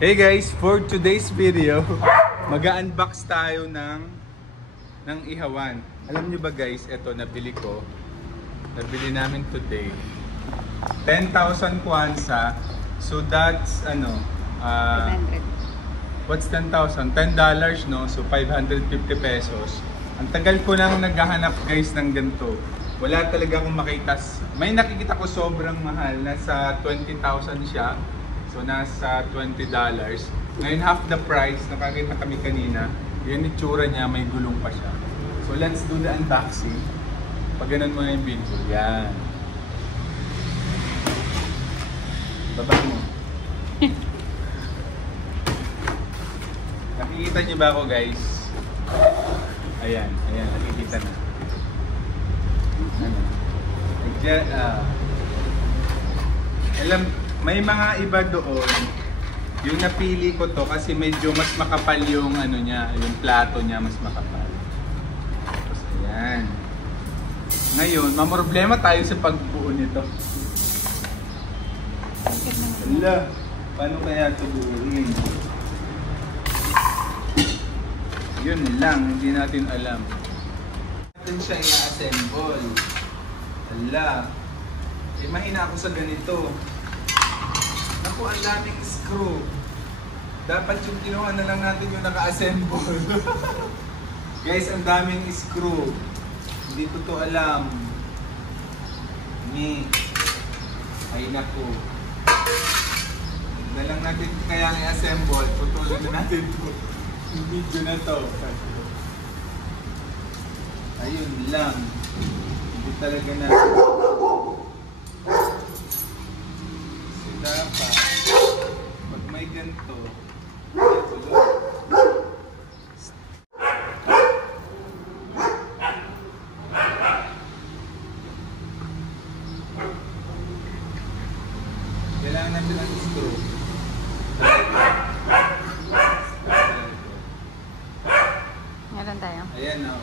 Hey guys, for today's video, mag-unbox tayo ng ihawan. Alam nyo ba guys, ito nabili ko. Nabili namin today. 10,000 kwanza. So that's ano, 500. what's 10,000? $10, no? So 550 pesos. Ang tagal ko nang naghahanap guys ng ganito. Wala talaga akong makita. May nakikita ko sobrang mahal. Nasa 20,000 siya. So nasa $20. Ngayon half the price, nakakita kami kanina. Yung itsura niya, may gulong pa siya. So let's do the unboxing. Pag ganun mo na yung video. Yan. Baba mo. Nakikita niyo ba ako guys? Ayan, ayan, nakikita na. Alam, may mga iba doon, yung napili ko to kasi medyo mas makapal yung ano niya, yung plato niya mas makapal. Tapos ayan. Ngayon, mamroblema tayo sa pagbuo nito. Hala, paano kaya ito buuin? Yun lang, hindi natin alam. Natin siya i-assemble. Hala, mahina ako sa ganito. Naku, ang daming screw. Dapat yung kinuha na lang natin yung naka-assemble. Guys, ang daming screw. Hindi ko to alam. Ay naku. Na lang natin kaya i-assemble. Putulin na natin to. Yung video na to. Ayun lang. Hindi talaga na. Dapat, pag may ganito, kailangan natin ang screw. Meron tayo. Ayan na.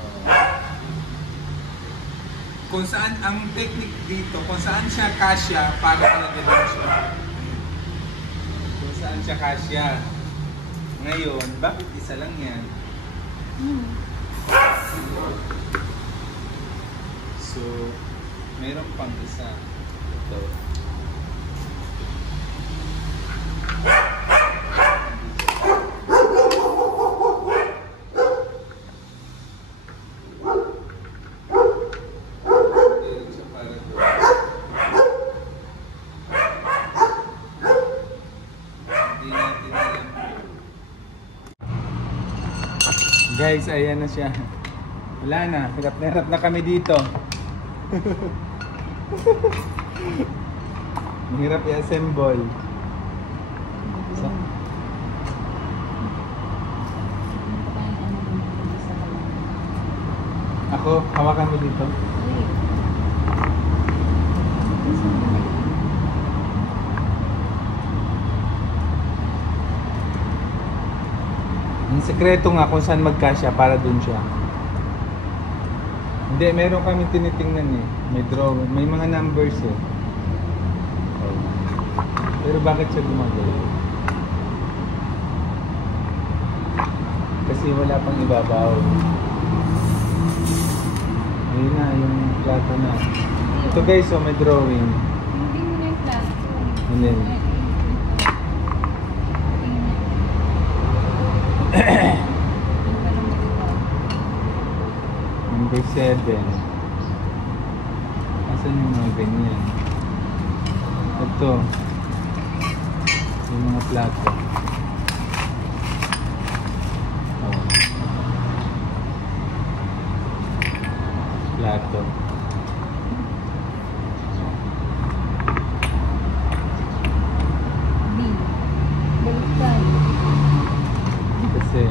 Kung saan, ang technique dito, kung saan siya kasya, para talaga lang siya. Kung saan siya kasya. Ngayon, bakit isa lang yan? So, mayroon pang isa. Ito. Guys, ayan na siya. Wala na, hirap na kami dito. Mahirap i-assemble. So, ako, hawakan mo dito. Ang sekreto nga kung saan magkasya para dun siya. Hindi, meron kami tinitingnan eh. May drawing, may mga numbers eh. Oh. Pero bakit siya gumagalaw? Kasi wala pang ibabaw. Ayun na, yung plato na. Ito guys, oh, may drawing. Hindi mo na yung plato. Hindi. Number 7. Asan yung mga ganyan? Ito. Yung mga plato. Oh. Plato. B. Baliktad. Kasi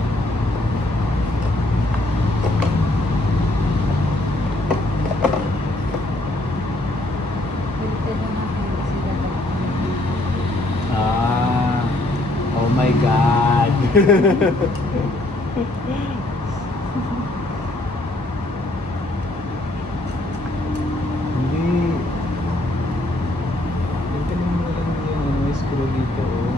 oh my God. Hindi. Ganito mo lang yung screw dito, oh.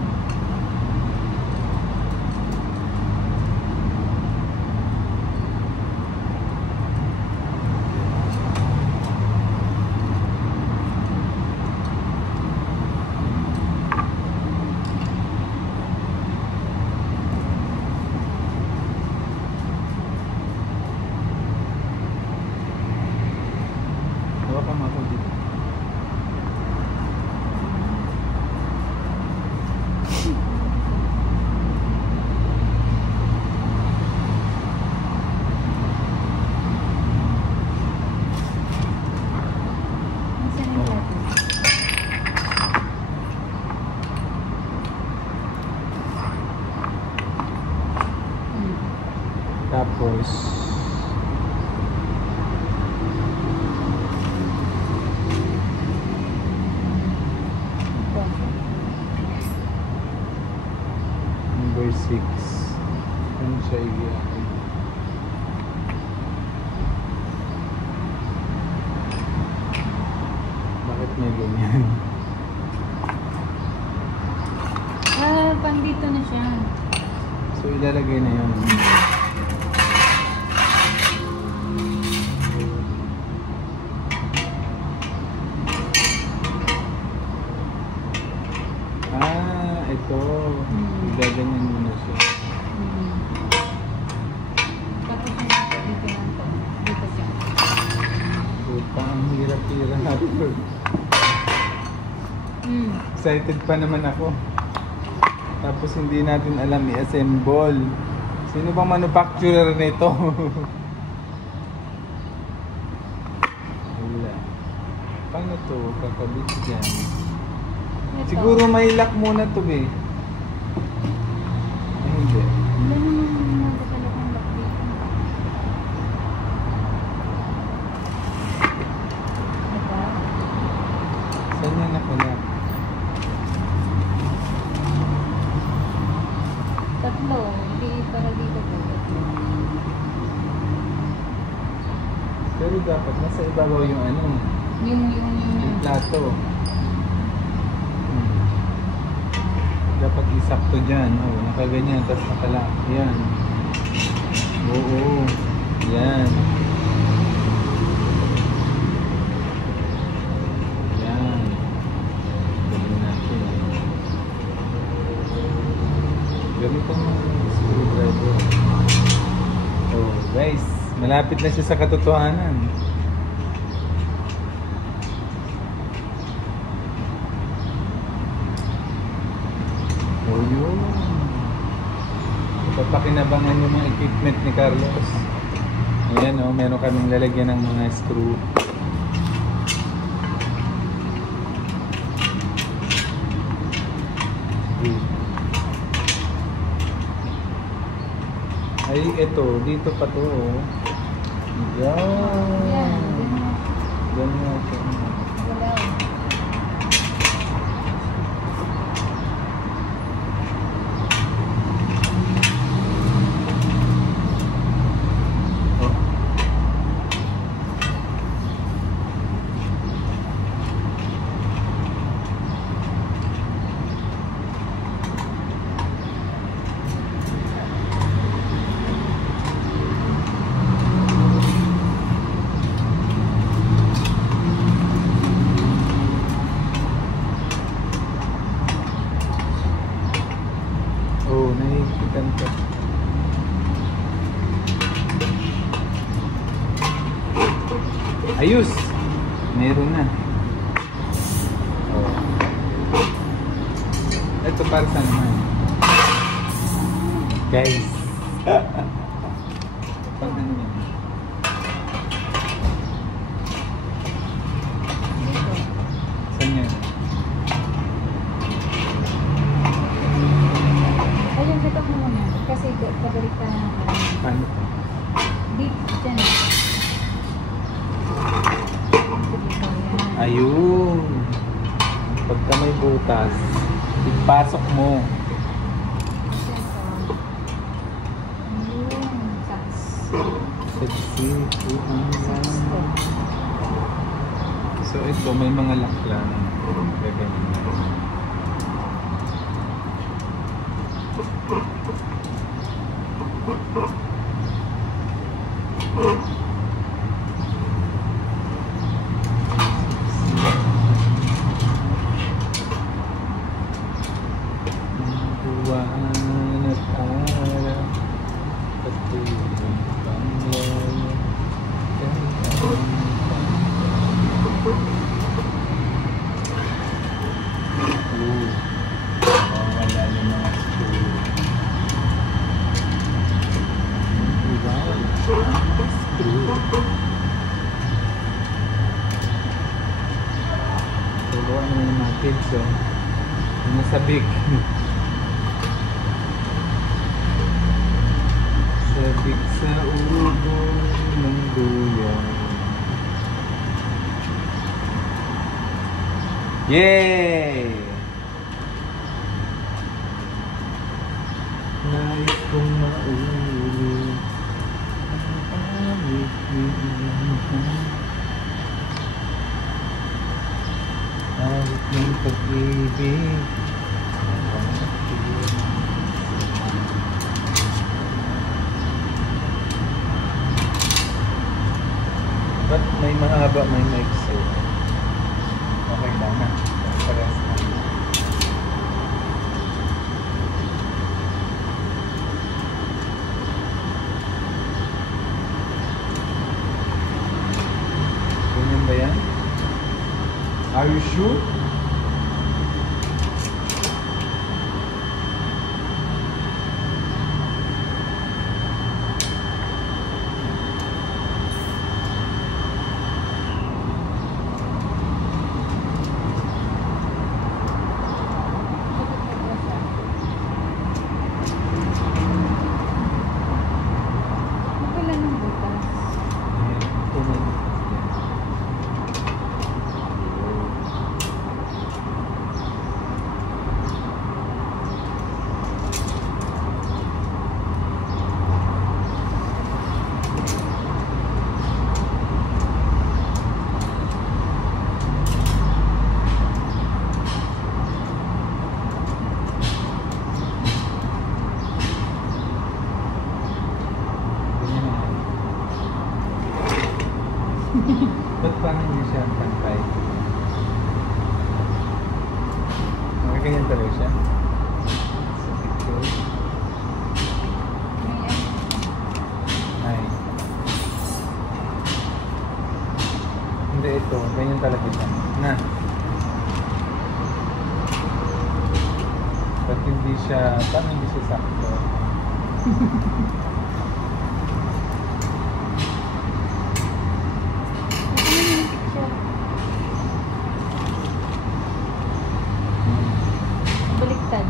Tapos Ito. number 6. Ano siya igiyakin? Bakit may ganyan? Pang dito na siya. So ilalagay na yun. Ito. Igaganyan mo na siya. Tapos dito na ito. Dito siya. Puta, ang hirap-hirap. Excited pa naman ako. Tapos hindi natin alam i-assemble. Sino bang manufacturer nito? Wala. Paano to? Kakabit dyan. Ito. Siguro may lock muna to eh. Ay, hindi. Wala naman nagkakalak ng lock dito. Ito. Saan yan nakalock? Tatlo. Hindi para dito po. Tatlo. Pero dapat nasa ibabaw yung ano, yung plato. Dapat isakto dyan. Oh, nakaganyan. Tapos nakalock. Yan. Oo. Yan. Yan. Gawin natin. Gamitan mo yung screwdriver. Oh, guys. Malapit na siya sa katotohanan. Oh, yun. Papakinabangan yung mga equipment ni Carlos. Ayan o, meron kaming lalagyan ng mga screw. Ay, eto, dito pa to. Yan. Yan. Ganyan. Wala. Oh. Oh, nahihigitan ko. Ayos! Meron na. Oh. Ito para sa naman. Guys. Pag ano yan? Dito. Saan yan? Ayun, set up mo muna. Kasi pabalik ka na. Paano to? Dito, dyan. Dito, yan. Ayun. Pagka may butas, ipasok mo. Ayun. Saks. Sexy. Saks to. So ito, may mga lock lang. Gaganyan na. Buwan at araw, pati panglayo, wala yung mga screw. Wow, screw. Turuan mo yung mga kids, oh. Yung sabik. Sabik sa Yay! Nais kong mauli ang awit ng awit ng pag-ibig. Ba't may mahaba, may maiksi? Okay lang na. Parehas na. Ganyan ba yan? Are you sure? Wala ng butas. Ito na. Ba't parang hindi siya pantay? Nakaganyan talaga siya? Sa picture? Ganyan. Ay. Hindi, ito. Ganyan talaga siya. Na. Ba't hindi siya, parang hindi siya sakto? Baliktad.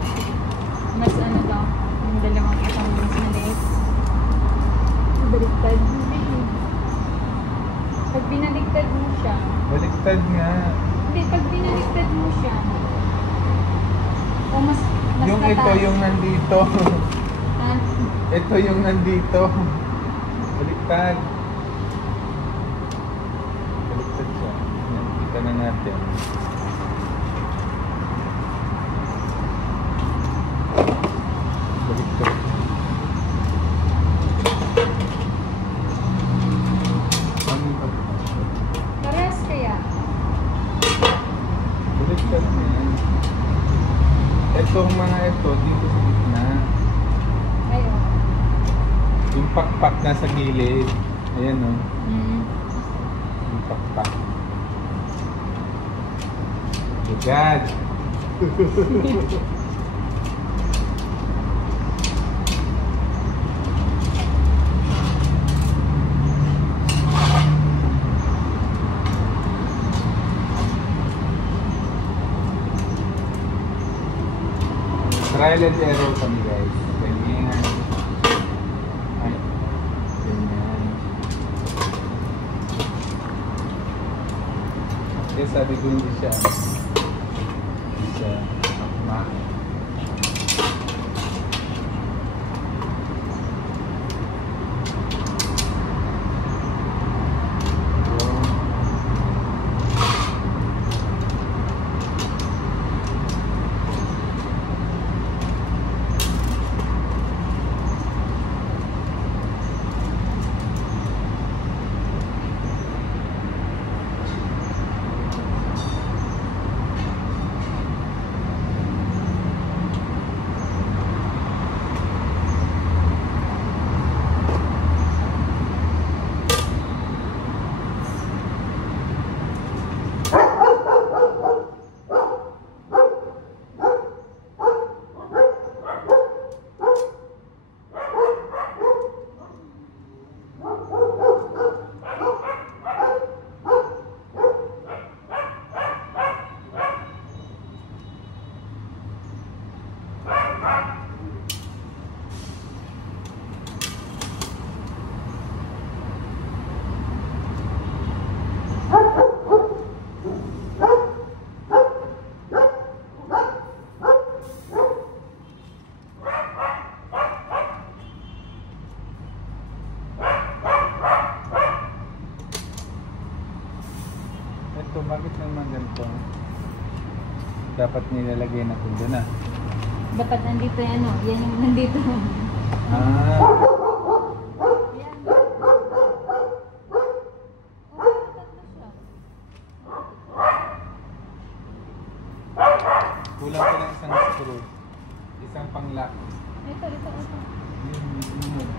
Mas ano daw, yung dalawang itong mas maliit. Baliktad. Pag binaliktad mo siya, Baliktad nga. hindi, pag binaliktad mo siya, o mas Yung ito, mataas. yung nandito. Ha? Ito yung nandito. Baliktad. Baliktad siya. Yan, kita na natin. Baliktad. Ano ba? Parehas kaya? Baliktad na yan. Itong mga ito, dito sa gitna. Ayun. Yung pakpak na sa gilid. Ayan o. Mm. Yung pakpak. Agad. Trial and error kami guys. Ganyan. Ay. Ganyan. Kasi sabi ko hindi siya. Hindi siya. Ma. dapat nilalagay natin doon na. Dapat nandito yan o. Yan yung nandito. Ah. Yan. Oh, tatlo siya. Kulang ko ng isang screw. Isang pang-lock. Ito. Ay baka... Dati parang di mo wala.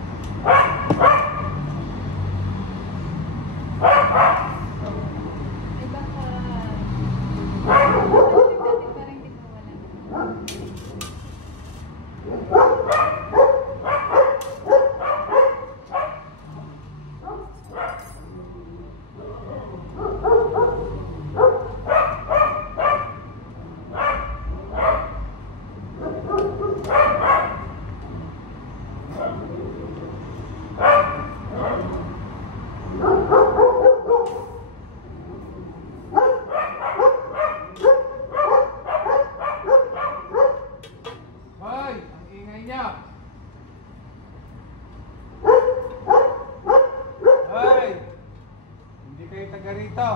Hoy! Ang ingay niya! Hoy! Hindi kayo taga rito.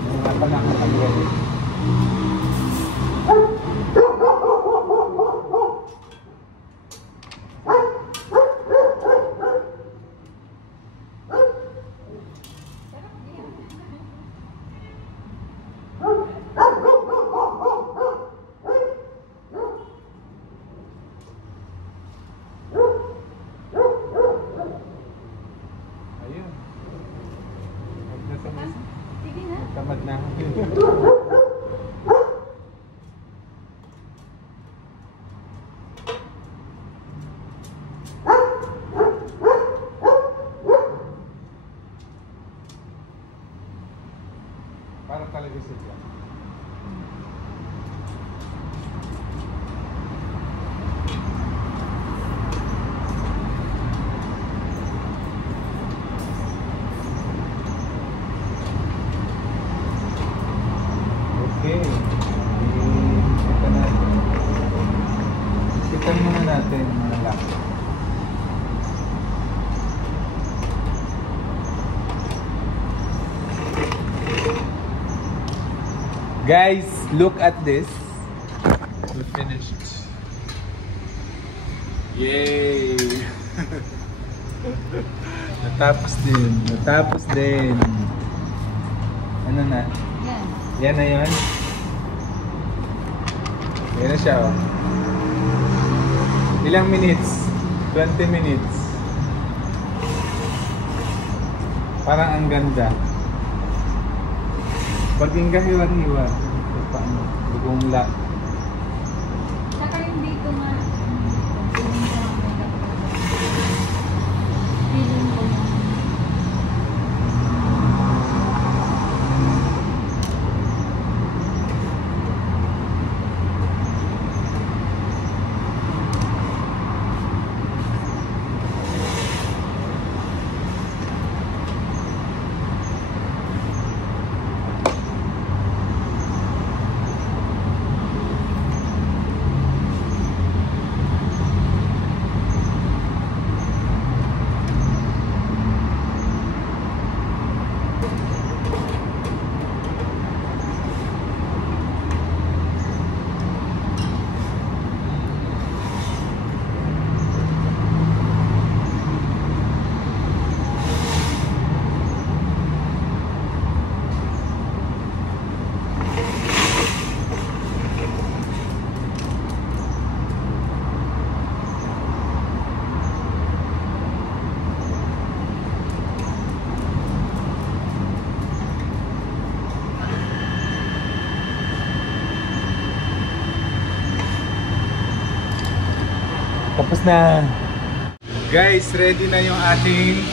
Wala pala akong tagwal. Sarap yan. Ayun. Huwag na sa mas. Sige na. Tamad na ako. Para talaga sila. Okay. Ito na. Sitan muna natin mga lock. Guys, look at this. We finished. Yay! Natapos din. Natapos din. Ano na? Yan. Yan na yun. Yan na siya, oh. Ilang minutes? 20 minutes. Parang ang ganda. Paging kahiwa-hiwa. Paano? Bugong-la. Saka yung dito nga. Feeling ko may kapag. Feeling ko na. Tapos na. Guys, ready na yung ating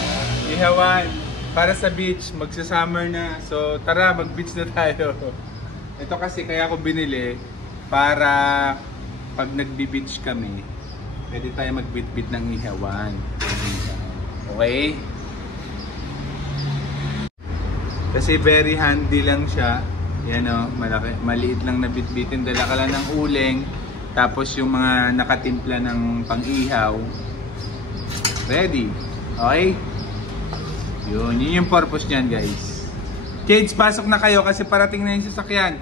ihawan para sa beach. Magsa-summer na. So tara, mag-beach na tayo. Ito kasi kaya ko binili para pag nagbi-beach kami, pwede tayo magbit-bit ng ihawan. Okay? Kasi very handy lang siya. Yan o, maliit lang na bit-bitin. Dala ka lang ng uling. Tapos yung mga nakatimpla ng pang-ihaw. Ready? Okay? Yun yung purpose niyan, guys. Kids, pasok na kayo kasi parating na yung sasakyan.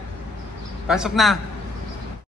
Pasok na.